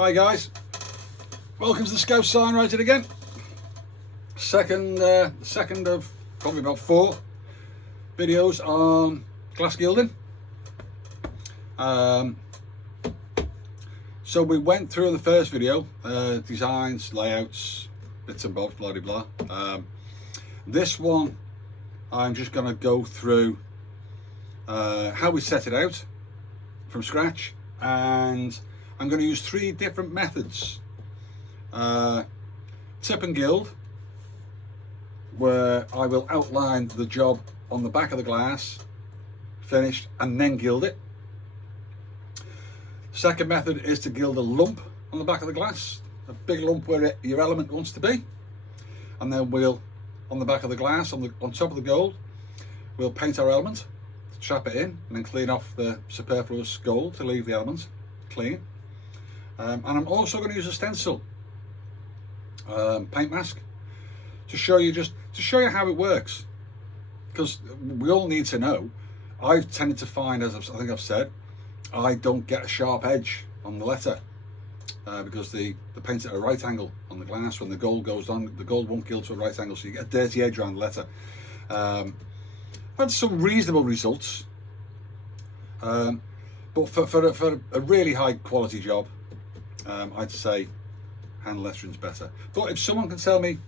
Hi guys, welcome to the Scout Sign Writing again. Second of probably about 4 videos on glass gilding. So we went through in the first video designs, layouts, bits and bobs, blah blah blah. This one I'm just going to go through how we set it out from scratch, and I'm going to use 3 different methods. Tip and gild, where I will outline the job on the back of the glass, finished, and then gild it. Second method is to gild a lump on the back of the glass, a big lump where your element wants to be, and then we'll, on the back of the glass, on top of the gold, we'll paint our element, chap it in, and then clean off the superfluous gold to leave the element clean. And I'm also going to use a stencil paint mask to show you how it works, because we all need to know. I've tended to find, as I think I've said, I don't get a sharp edge on the letter because the paint's at a right angle on the glass. When the gold goes on, the gold won't gild to a right angle, so you get a dirty edge around the letter. I've had some reasonable results, but for a really high quality job, I'd say hand lettering's better. But if someone can tell me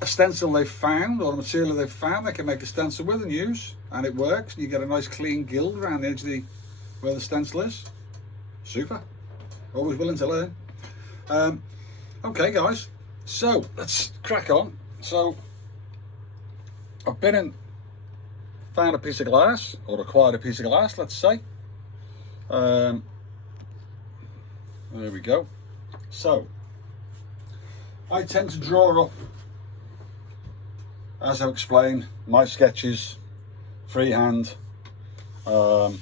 a stencil they've found, or a material they've found they can make a stencil with and use, and it works, and you get a nice clean gild around the edge of where the stencil is, super. Always willing to learn. Okay guys, so let's crack on. So I've found a piece of glass, or acquired a piece of glass, let's say. There we go. So I tend to draw up, as I've explained, my sketches freehand. You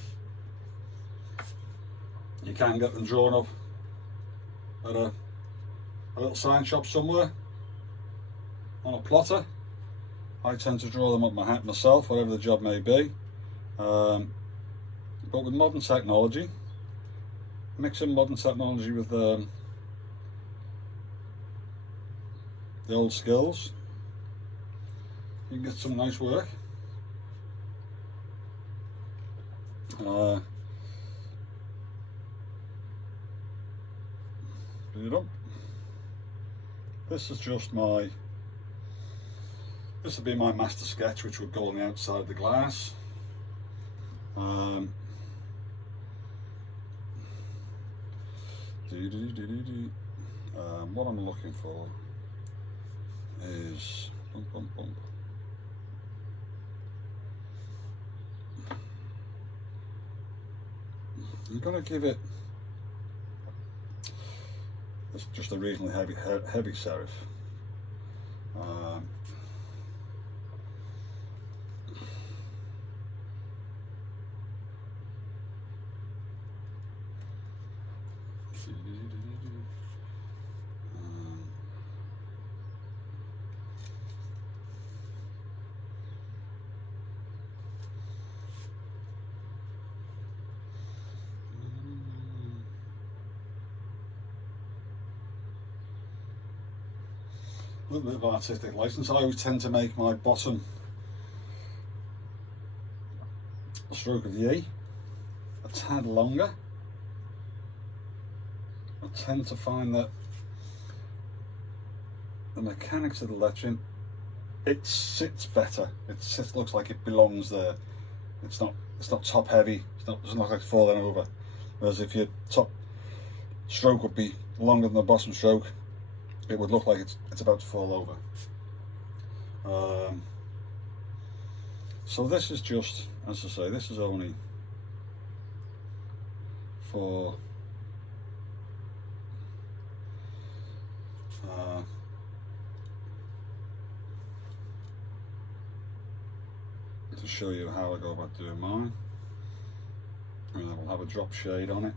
can get them drawn up at a little sign shop somewhere on a plotter. I tend to draw them up myself, whatever the job may be. But with modern technology, mixing modern technology with the old skills, you can get some nice work. This is just this would be my master sketch, which would go on the outside of the glass. What I'm looking for is I'm going to give it just a reasonably heavy serif. A little bit of artistic license. I always tend to make my bottom a stroke of the E a tad longer. I tend to find that the mechanics of the lettering, it sits better. It looks like it belongs there. It's not top heavy. Doesn't look like it's falling over. Whereas if your top stroke would be longer than the bottom stroke, it would look like it's about to fall over. So this is just, as I say, this is only for to show you how I go about doing mine, and I will have a drop shade on it.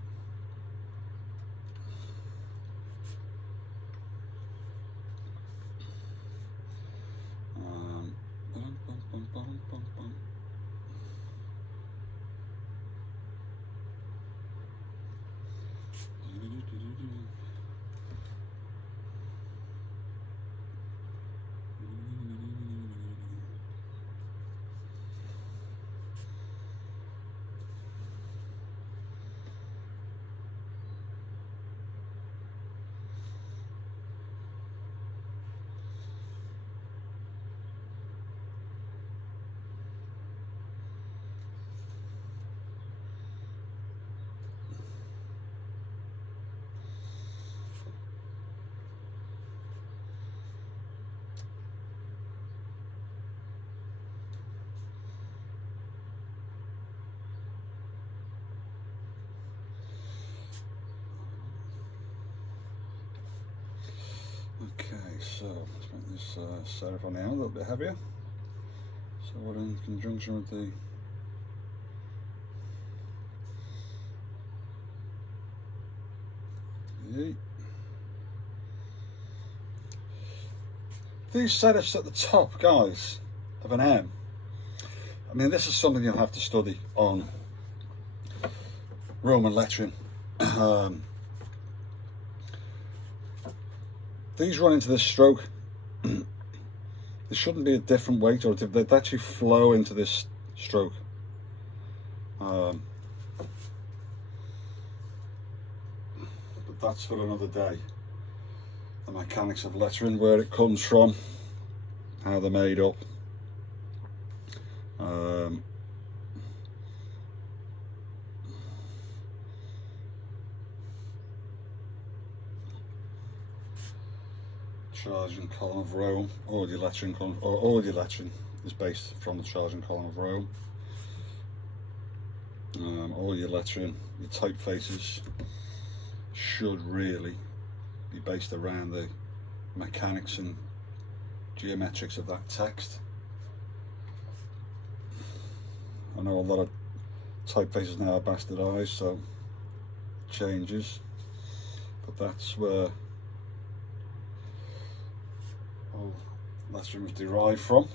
Okay, so let's make this serif on the end a little bit heavier. So we're in conjunction with the these serifs at the top, guys, of an M. I mean, this is something you'll have to study on Roman lettering. These run into this stroke. There shouldn't be a different weight, or they'd actually flow into this stroke. But that's for another day. The mechanics of lettering, where it comes from, how they're made up. Charging column of Rome, audio lettering, or audio lettering is based from the charging column of Rome. All your lettering, your typefaces should really be based around the mechanics and geometrics of that text. I know a lot of typefaces now are bastardized, so it changes, but that's where all lettering was derived from.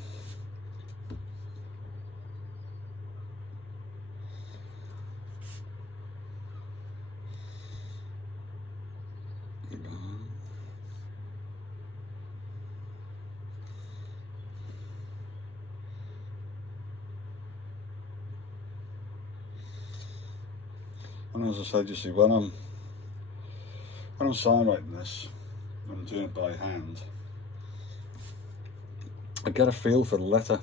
And as I said, you see, when I'm sign writing this, when I'm doing it by hand, I get a feel for the letter.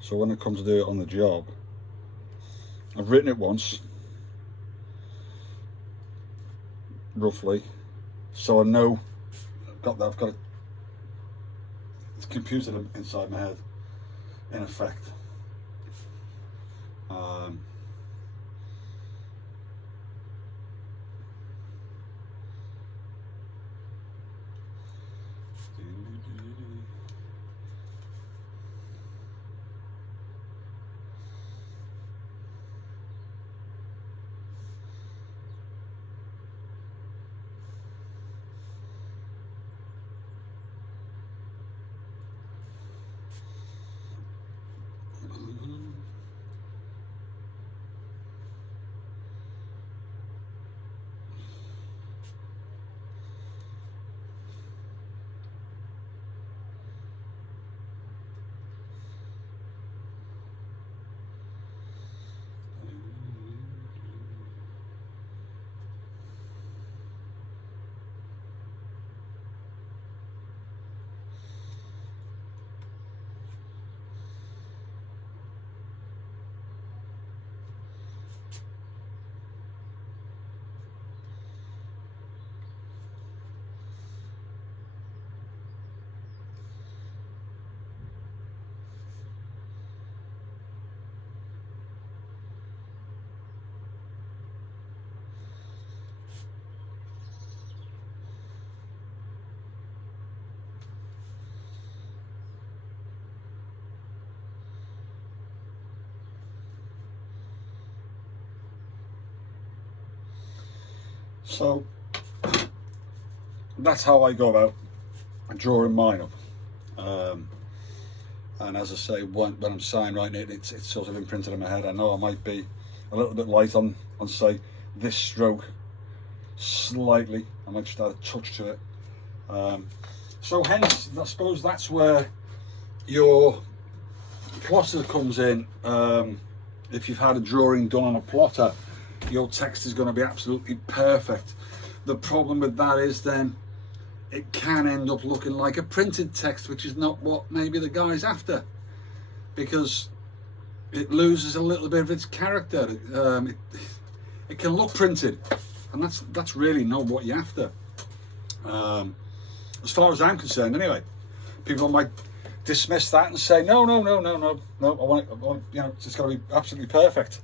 So when I come to do it on the job, I've written it once, roughly, so I know I've got it. It's computed inside my head, in effect. So that's how I go about drawing mine up. And as I say, when I'm sign writing it, it's sort of imprinted in my head. I know I might be a little bit light on say this stroke slightly. I might just add a touch to it. So hence, I suppose that's where your plotter comes in. If you've had a drawing done on a plotter, your text is going to be absolutely perfect. The problem with that is then it can end up looking like a printed text, which is not what maybe the guy's after, because it loses a little bit of its character. It can look printed, and that's really not what you're after. As far as I'm concerned, anyway. People might dismiss that and say, no, I want it, you know, it's got to be absolutely perfect.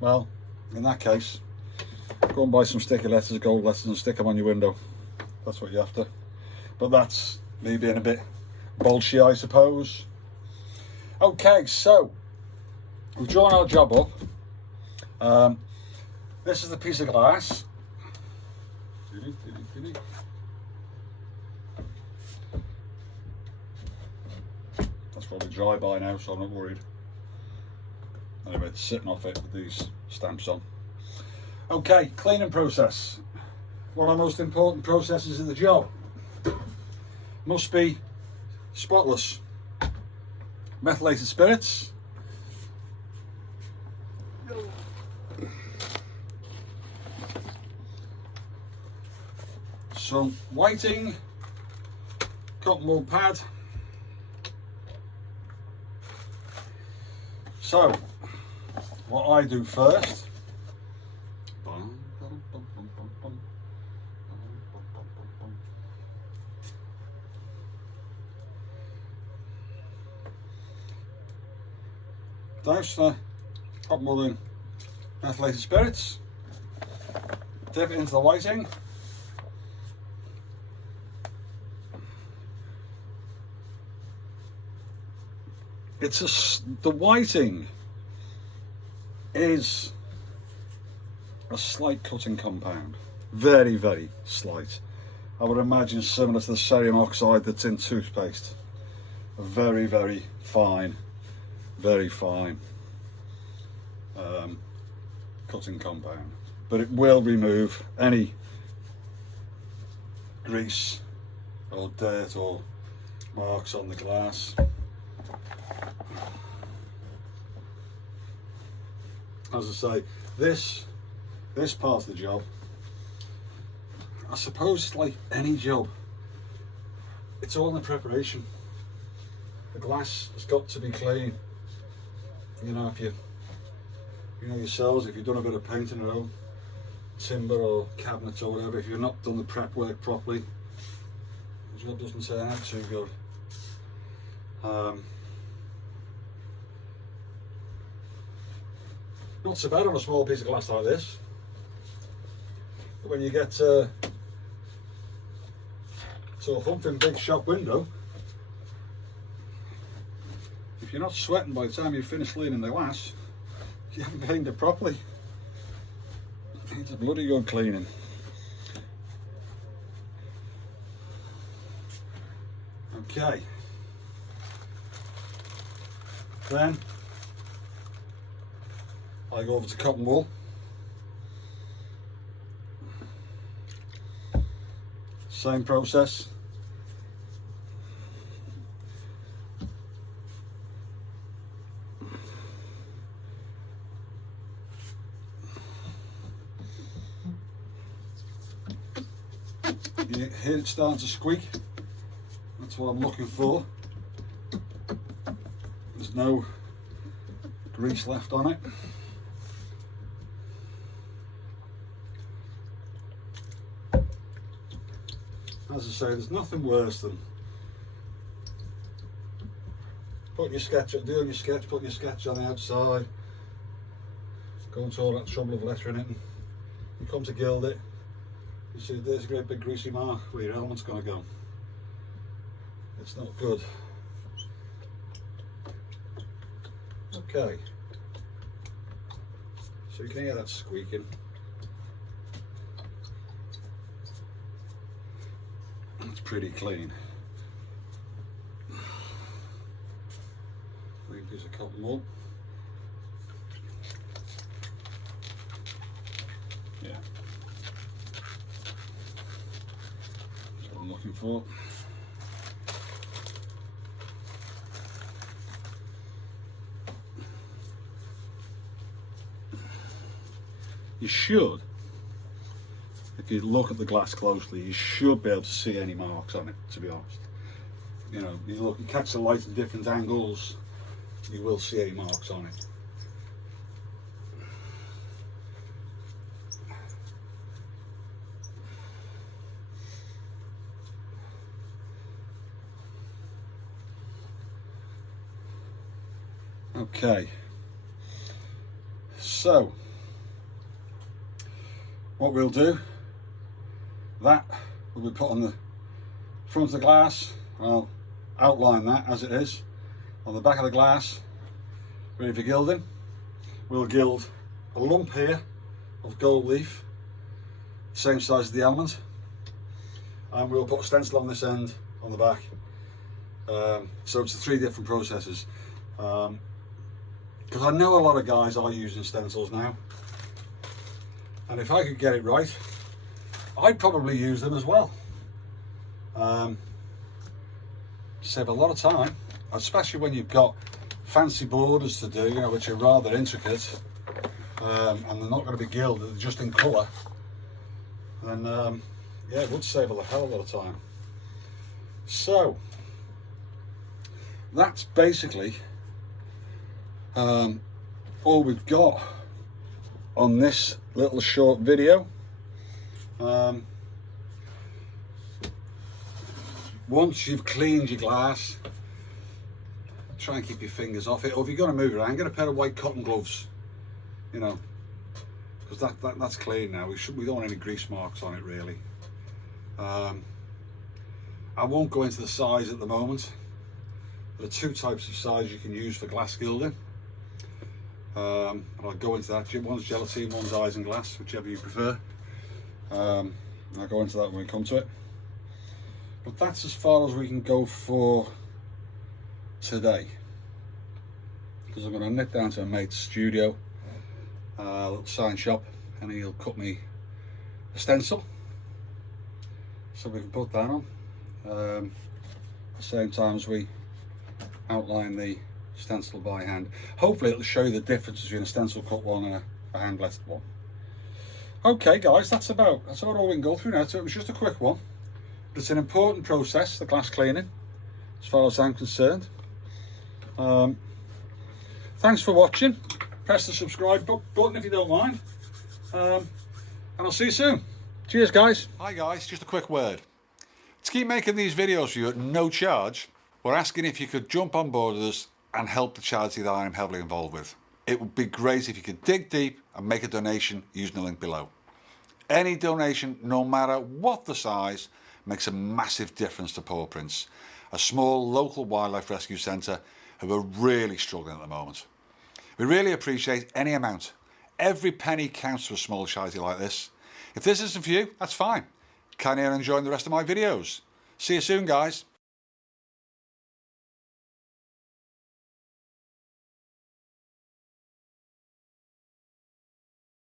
Well, in that case, go and buy some sticky letters, gold letters, and stick them on your window. That's what you're after. But that's me being a bit bolshy, I suppose. Okay, so we've drawn our job up. This is the piece of glass. That's probably dry by now, so I'm not worried. Anyway, it's sitting off it with these stamps on. Okay, cleaning process. One of the most important processes in the job. Must be spotless. Methylated spirits. Some whiting. Cotton wool pad. So, what I do first, douse the cotton wool in methylated spirits, dip it into the whiting, the whiting is a slight cutting compound, very, very slight. I would imagine similar to the cerium oxide that's in toothpaste. A very, very fine cutting compound, but it will remove any grease or dirt or marks on the glass. As I say, this part of the job, I suppose it's like any job. It's all in the preparation. The glass has got to be clean. You know, if you know yourselves, if you've done a bit of painting at home, timber or cabinets or whatever, if you've not done the prep work properly, the job doesn't turn out too good. Not so bad on a small piece of glass like this, but when you get to a humping big shop window, if you're not sweating by the time you finish cleaning the glass, you haven't cleaned it properly. It needs a bloody good cleaning. Okay. Then I go over to cotton wool. Same process. You hear it starting to squeak. That's what I'm looking for. There's no grease left on it. As I say, there's nothing worse than doing your sketch, putting your sketch on the outside, going to all that trouble of lettering it, and you come to gild it, you see there's a great big greasy mark where your element's going to go. It's not good. Okay, so you can hear that squeaking. It's pretty clean. Clean piece of cotton wool. Yeah. looking for. You should, if you look at the glass closely, you should be able to see any marks on it, to be honest. You know, you catch the light at different angles, you will see any marks on it. Okay, so what we'll do, that will be put on the front of the glass. I'll outline that as it is on the back of the glass, ready for gilding. We'll gild a lump here of gold leaf, same size as the element, and we'll put a stencil on this end on the back. So it's 3 different processes. Because I know a lot of guys are using stencils now, and if I could get it right, I'd probably use them as well. Save a lot of time, especially when you've got fancy borders to do, you know, which are rather intricate, and they're not going to be gilded, they're just in colour. And yeah, it would save a hell of a lot of time. So that's basically all we've got on this little short video. Once you've cleaned your glass, try and keep your fingers off it, or if you're going to move it around, get a pair of white cotton gloves, you know, because that's clean now. We don't want any grease marks on it really. I won't go into the size at the moment. There are 2 types of size you can use for glass gilding. And I'll go into that. One's gelatine, one's isinglass, whichever you prefer. I'll go into that when we come to it. But that's as far as we can go for today, because I'm going to nip down to a mate's studio, a little sign shop, and he'll cut me a stencil so we can put that on at the same time as we outline the stencil by hand. Hopefully it'll show you the difference between a stencil cut one and a hand lettered one. Okay guys, that's about all we can go through now. So it was just a quick one, but it's an important process, the glass cleaning, as far as I'm concerned. Thanks for watching. Press the subscribe button if you don't mind, and I'll see you soon. Cheers guys. Hi guys, just a quick word. To keep making these videos for you at no charge, we're asking if you could jump on board with us and help the charity that I'm heavily involved with. It would be great if you could dig deep and make a donation using the link below. Any donation, no matter what the size, makes a massive difference to Paw Prints, a small local wildlife rescue centre who are really struggling at the moment. We really appreciate any amount. Every penny counts for a small charity like this. If this isn't for you, that's fine. Carry on enjoying the rest of my videos. See you soon guys.